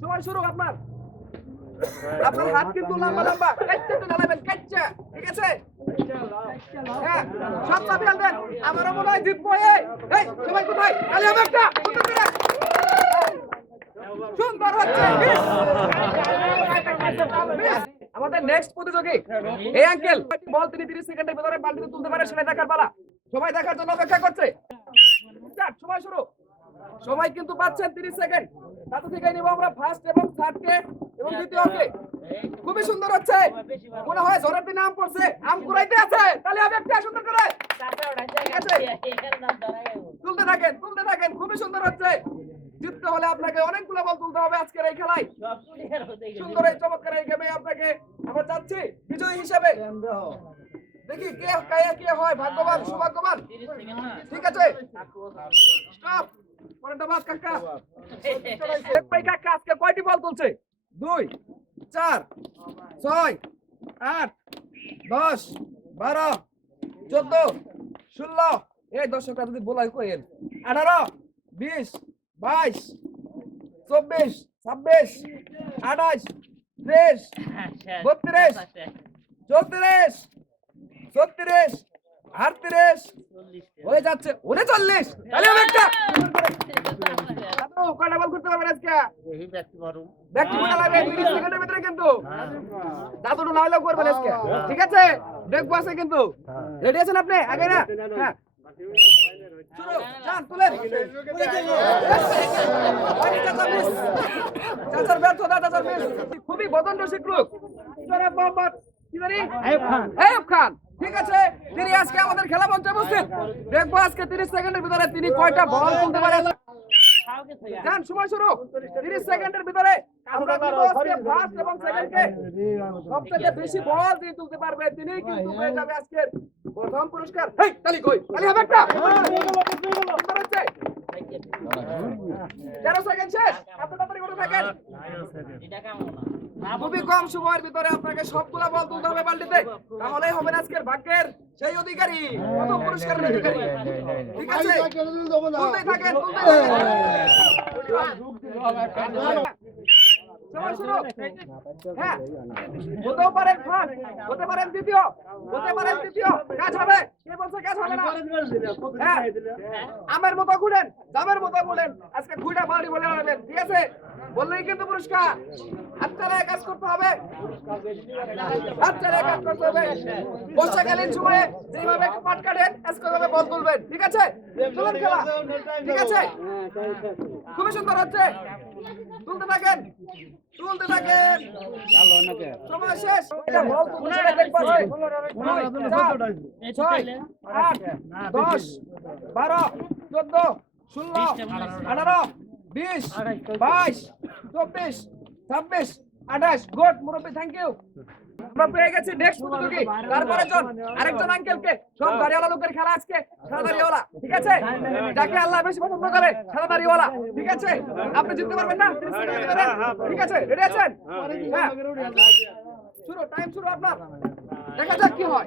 সময় শুরু আপনার। আপনার হাত কিন্তু লম্বা লম্বা। কাচ্চা তো জ্বালাবেন কাচ্চা ঠিক আছে? হ্যাঁ সব চাপিয়াল দেন আমারও মনে হয় জিতবো এই। সবাই কোথায়? কালি হবে একটা সুন্দর হচ্ছে আমাদের নেক্সট প্রতিযোগী এই আঙ্কেল বল তিনি 30 সেকেন্ডের ভিতরে বালতিতে তুলতে পারে সেটা দেখার পালা। সবাই দেখার জন্য অপেক্ষা করছে। সময় শুরু। সময় কিন্তু পাচ্ছেন 30 সেকেন্ড তাতে থেকে নিব আমরা ফার্স্ট এবং থার্ড কে এবং দ্বিতীয় কে। খুবই সুন্দর হচ্ছে। মনে হয় ঝড়ের দিনে আম পড়ছে আম কুড়াইতে আছে। তাহলে হবে একটা সুন্দর করে। তুলতে থাকেন তুলতে থাকেন খুবই সুন্দর হচ্ছে। জিততে হলে আপনাকে অনেকগুলো বল তুলতে হবে আজকের এই খেলায়। সুন্দর এই চমৎকার এই গেমে আপনাকে আমরা চাচ্ছি বিজয়ী হিসেবে। দেখি কে কে কে হয়। ভাগ্যবান সৌভাগ্যবান। ঠিক আছে। স্টপ পরেরটা বাদ কাকা। ভাই কাকা আজকে কয়টি বল তুলছে? দুই চার ছয় আট দশ বারো চোদ্দ ষোলো। এই দর্শকরা যদি বলাই কইেন আঠারো বিশ বাইশ চব্বিশ ছাব্বিশ আঠাশ ত্রিশ বত্রিশ চৌত্রিশ ছত্রিশ আটত্রিশ। হয়ে যাচ্ছে ওরে চল্লিশ তাহলে হবে একটা। কয়টা বল করতে পারবেন আজকে। ব্যক্তি কোটা লাগবে 30 সেকেন্ডের ভিতরে কিন্তু। দাদু না হলেও করবেন আজকে। ঠিক আছে? দেখব আছে কিন্তু। রেডি আছেন আপনি? আগে না? হ্যাঁ। চাচার মিস খুবই বদন রসিক লোক। জনাব মোহাম্মদ কি খান খান। ঠিক আছে তিনি আজকে আমাদের খেলা মঞ্চে বসছেন দেখব আজকে 30 সেকেন্ডের ভিতরে তিনি কয়টা বল তুলতে পারেন যান সময় শুরু 30 সেকেন্ডের ভিতরে আমরা ফার্স্ট এবং সেকেন্ড কে বেশি বল দিয়ে তুলতে পারবে তিনি কিন্তু হয়ে যাবে আজকের প্রথম পুরস্কার তালি কই তালি হবে একটা সুন্দর হচ্ছে তেরো সেকেন্ড শেষ। আপনি তাড়াতাড়ি করে থাকেন। খুবই কম সময়ের ভিতরে আপনাকে সবগুলা বল তুলতে হবে পাল্টিতে তাহলেই হবেন আজকের ভাগ্যের সেই অধিকারী পুরস্কারের অধিকারী। ঠিক আছে? তুলতেই থাকেন তুলতেই থাকেন। সময় শুরু। হতেও পারেন ফার্স্ট হতে পারেন দ্বিতীয় হতে পারেন তৃতীয় কাজ হবে কে বলছে কাজ হবে না হ্যাঁ আমের মতো ঘুরেন দামের মতো বলেন আজকে ঘুরে বাড়ি বলে আনবেন ঠিক আছে বললেই কিন্তু পুরস্কার হাতটারে কাজ করতে হবে হাতটারে কাজ করতে হবে বর্ষাকালীন সময়ে যেভাবে পাট কাটেন আজকে ভাবে বল তুলবেন ঠিক আছে খেলা ঠিক আছে খুবই সুন্দর হচ্ছে তুলতে থাকেন তুলতে থাকেন। সময় শেষ। এটা বল তুলতে দেখতে পাচ্ছি ছয়। আট দশ বারো চোদ্দ ষোলো আঠারো বিশ বাইশ চব্বিশ ছাব্বিশ আঠাশ গুড মুরব্বী থ্যাংক ইউ আমরা পেয়ে গেছি নেক্সট প্রতিযোগী তারপরে জন আরেকজন আঙ্কেলকে সব দাড়িওয়ালা লোকের খেলা আজকে সাদা ঠিক আছে? যাকে আল্লাহ বেশি পছন্দ করে সাদা দাড়িওয়ালা ঠিক আছে? আপনি জিততে পারবেন না? 30 সেকেন্ডের ভিতরে? ঠিক আছে? রেডি আছেন? হ্যাঁ শুরু টাইম শুরু আপনার। দেখা যাক কি হয়।